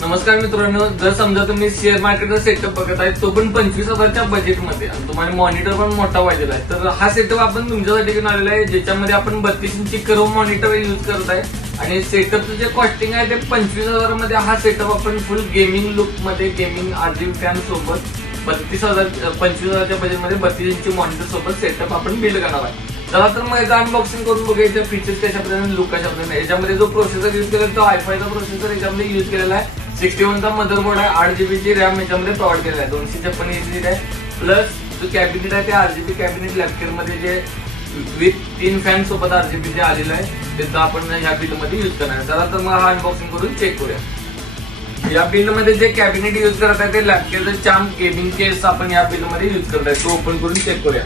नमस्कार मित्रांनो, जर समजा तुम्ही शेअर मार्केटचा सेटअप बघत आहे तो पण 25,000च्या बजेटमध्ये आणि तुम्हाला मॉनिटर पण मोठा पाहिजे आहे, तर हा सेटअप आपण तुमच्यासाठी घेऊन आलेला आहे, ज्याच्यामध्ये आपण 32 इंची कर्व मॉनिटर यूज करत आहे आणि सेटअपचं जे कॉस्टिंग आहे ते 25,000 मध्ये हा सेटअप आपण फुल गेमिंग लुक मध्ये गेमिंग RGB फॅन सोबत 25,000च्या बजेटमध्ये 32 इंची मॉनिटर सोबत सेटअप आपण बिल्ड करणार आहे। चला तर मग याचं अनबॉक्सिंग करून बघायचं, फीचर्स कशा पद्धतीने लुक कशा पद्धतीने। याच्यामध्ये जो प्रोसेसर यूज केला तो i5 चा प्रोसेसर याच्यामध्ये यूज केलेला आहे, 61 चा मदरबोर्ड आहे, 8GB ची रॅम याच्यामध्ये प्रोव्हाइड केलेला आहे, 256 एचडी आहे, प्लस जो कॅबिनेट आहे ते RGB कॅबिनेट लॅपटॉप मध्ये जे विथ 3 फॅन सोबत RGB जे आलेलं आहे त्याचा आपण या बिल्ड मध्ये यूज करणार आहे। चला तर मग हा अनबॉक्सिंग करून चेक करूया। या बिल्ड मध्ये जे कॅबिनेट यूज करत आहे ते लॅपटॉपचं चार्म गेमिंग केस आपण या बिल्ड मध्ये यूज करत आहे, तो ओपन करून चेक करूया।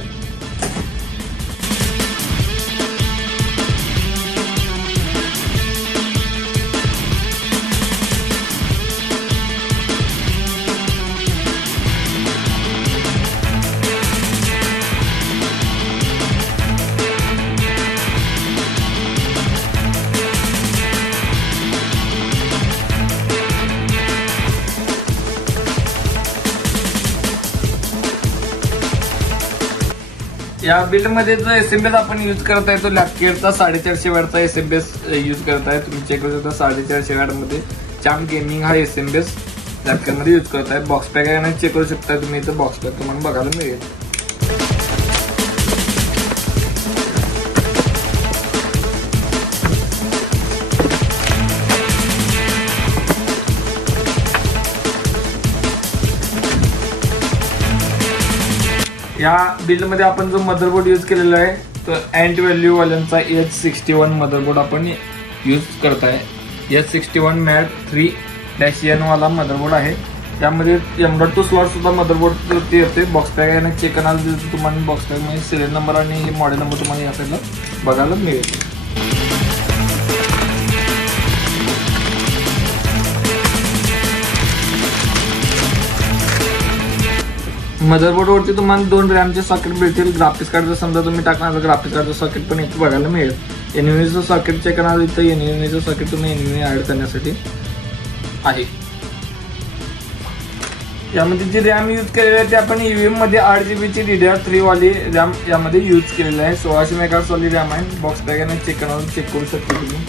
या बिल्ड मध्ये जो एसएमबीएस आपण यूज करत आहे तो लॅपटॉपचा 450 वॅटचा एसएमबीएस यूज करत आहे। तुम्ही चेक करू शकता 450 वॅट मध्ये चार्म गेमिंग हा एसएमबीएस लॅपटॉप मध्ये यूज करत आहे। बॉक्स पॅक आहे, चेक करू शकता तुम्ही, इथं बॉक्स पॅक तुम्हाला बघायला मिळेल। या बिल्ड मध्ये आपण जो मदरबोर्ड यूज केलेला आहे तो अँट व्हॅल्यू वाल्यांचा H61 मदरबोर्ड आपण यूज करत आहे। H61 मॅट 3-N वाला मदरबोर्ड आहे, त्यामध्ये M.2 स्लॉट सुद्धा मदरबोर्ड येते। बॉक्स पॅक आहे, चेक करायला तुम्हाला बॉक्स पॅक मध्ये सिरियल नंबर आणि मॉडेल नंबर तुम्हाला या साईडला बघायला मिळेल। मदरबोर्ड वरती तुम्हाला 2 रॅमचे सॉकेट भेटतील। ग्राफिक्स कार्ड जर समजा तुम्ही टाकणार तर ग्राफिक्स कार्डचं सॉकेट पण इथे बघायला मिळेल। NVMe सॉकेट चेक करणार इथं NVMe सॉकेट तुम्ही NVMe ऍड करण्यासाठी आहे। यामध्ये जी रॅम यूज केलेली आहे ते आपण EVM मध्ये 8GB ची DDR3 वाली रॅम यामध्ये यूज केलेली आहे, 1600 मेगाहर्ट्झ वाली रॅम आहे। बॉक्स पॅक आहे, चेक करू शकता तुम्ही।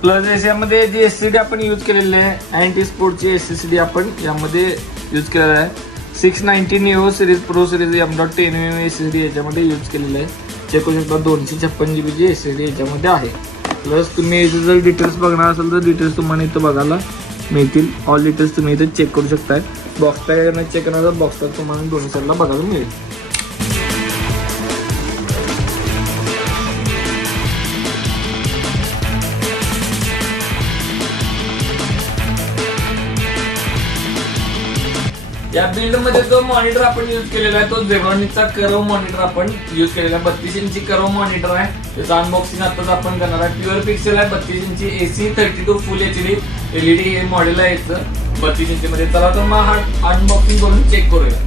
प्लस यामध्ये जी SSD आपण यूज केलेली आहे अँटी स्पोर्टची SSD आपण यामध्ये यूज केलेला आहे। 690 Neo series pro series M.2 NVMe SSD याच्यामध्ये यूज केलेलं आहे। चेक करू शकता 256GB ची SSD याच्यामध्ये आहे। प्लस तुम्ही याचे जर डिटेल्स बघणार असाल तर डिटेल्स तुम्हाला इथं बघायला मिळतील, ऑल डिटेल्स तुम्ही इथे चेक करू शकताय। बॉक्स पॅक चेक करणार तर बॉक्स पॅक तुम्हाला दोन्ही साईडला बघायला मिळेल। या बिल्ड मध्ये जो मॉनिटर आपण यूज केलेला आहे तो झेब्रॉनिकचा कर्व मॉनिटर आपण यूज केलेला आहे, 32 इंची कर्व मॉनिटर आहे। त्याचं अनबॉक्सिंग आताच आपण करणार आहे। प्युअर पिक्सेल आहे, 32 इंची AC32 फुल HD LED हे मॉडेल आहे याचं 32 इंची मध्ये। चला तर मग हा अनबॉक्सिंग करून चेक करूया।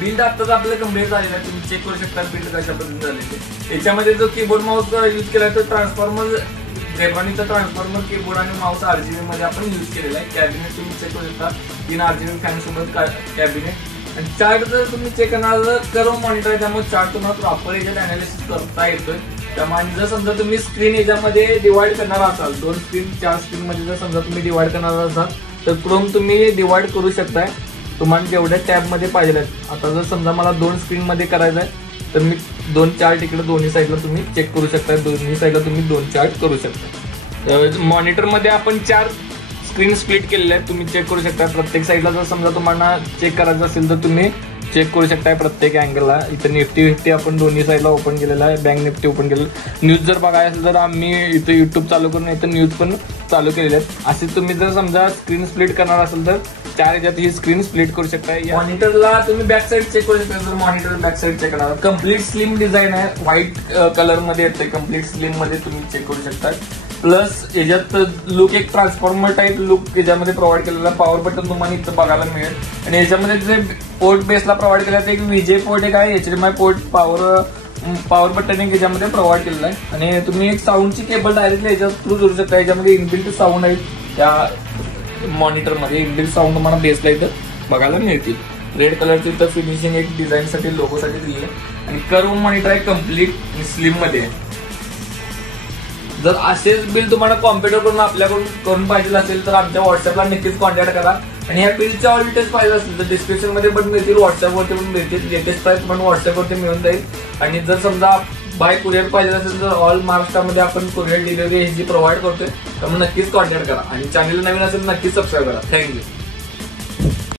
बिल्ड आताच आपलं कंप्लीट झालेलं आहे, तुम्ही चेक करू शकता बिल्ड कशा पद्धतीने झालेली। याच्यामध्ये जो कीबोर्ड माऊस यूज केला तो ट्रान्सफॉर्मर झेब्रॉनिकचा ट्रान्सफॉर्मर कीबोर्ड आणि माऊस RGB मध्ये आपण यूज केलेला आहे। कॅबिनेट तुम्ही चेक करू शकता 3 RGB फॅन सोबत कॅबिनेट आणि चार्ट जर तुम्ही चेक करणार तर कर्व मॉनिटर आहे, त्यामुळे चार्ट तुम्हाला प्रॉपर याच्यात अनालिसिस करता येतोय। त्यामुळे जर समजा तुम्ही स्क्रीन याच्यामध्ये डिवाइड करणार असाल 2 स्क्रीन 4 स्क्रीन मध्ये जर समजा तुम्ही डिवाइड करणार असाल तर क्रोम तुम्ही डिवाइड करू शकताय तुम्हाला जेवढ्या टॅब मध्ये पाहिजे आहेत. आता जर समजा मला 2 स्क्रीन मध्ये करायचं आहे तर मी 2 चार्ट इकडे दोन्ही साईडला तुम्ही चेक करू शकता. दोन्ही साईडला तुम्ही 2 चार्ट करू शकता. मॉनिटर मध्ये आपण 4 स्क्रीन स्प्लिट केलेले आहेत, तुम्ही चेक करू शकता. प्रत्येक साईडला जर समजा तुम्हाला चेक करायचं असेल तर तुम्ही चेक करू शकताय प्रत्येक अँगलला. इथं निफ्टी आपण दोन्ही साईडला ओपन केलेला आहे, बँक निफ्टी ओपन केलेलं. न्यूज जर बघायचं असेल तर आम्ही इथं युट्यूब चालू करून इथं न्यूज पण चालू केलेले आहेत. असे तुम्ही जर समजा स्क्रीन स्प्लिट करणार असेल तर 4 ह्याच्यात ही स्क्रीन स्प्लिट करू शकताय. मॉनिटरला तुम्ही बॅक साईड चेक करू शकता. जर मॉनिटर बॅक साईड चेक करणार कम्प्लीट स्लिम डिझाईन आहे, व्हाईट कलर मध्ये येते. कम्प्लीट स्लिम मध्ये तुम्ही चेक करू शकता. प्लस याच्यात लुक एक ट्रान्सफॉर्मर टाईप लुक याच्यामध्ये प्रोव्हाइड केलेला. पॉवर बटन तुम्हाला इथं बघायला मिळेल. आणि याच्यामध्ये जे पोर्ट बेसला प्रोव्हाइड केलं आहे एक विजे पोर्ट एक आहे, HDMI पोर्ट, पॉवर बटन एक याच्यामध्ये प्रोव्हाइड केलेलं आहे. आणि तुम्ही एक साऊंडची केबल डायरेक्टली याच्यात थ्रू जोडू शकता. याच्यामध्ये इनबिल्ट साऊंड आहे, त्या मॉनिटरमध्ये इनबिल्ट साऊंड तुम्हाला बेसला इथं बघायला मिळतील. रेड कलरची इथं फिनिशिंग एक डिझाईनसाठी लोगोसाठी दिली आहे. आणि कर्व मॉनिटर आहे, कम्प्लीट स्लिम मध्ये आहे. जर असेच बिल तुम्हाला कॉम्प्युटर करून आपल्याकडून करून पाहिजे असेल तर आमच्या व्हॉट्सअपला नक्कीच कॉन्टॅक्ट करा. आणि या बिलच्या ऑल डिटेल्स पाहिजे असतील तर डिस्क्रिप्शन मध्ये पण मिळतील, व्हॉट्सअपवरती पण मिळतील. लेटेस्ट प्राइस पण व्हॉट्सअपवरती मिळून जाईल. आणि जर समजा बाय कुरिअर पाहिजे असेल तर ऑल महाराष्ट्रामध्ये आपण कुरिअर डिलिव्हरी ही प्रोव्हाइड करतोय, तर मग नक्कीच कॉन्टॅक्ट करा. आणि चॅनल नवीन असेल नक्कीच सबस्क्राईब करा. थँक्यू.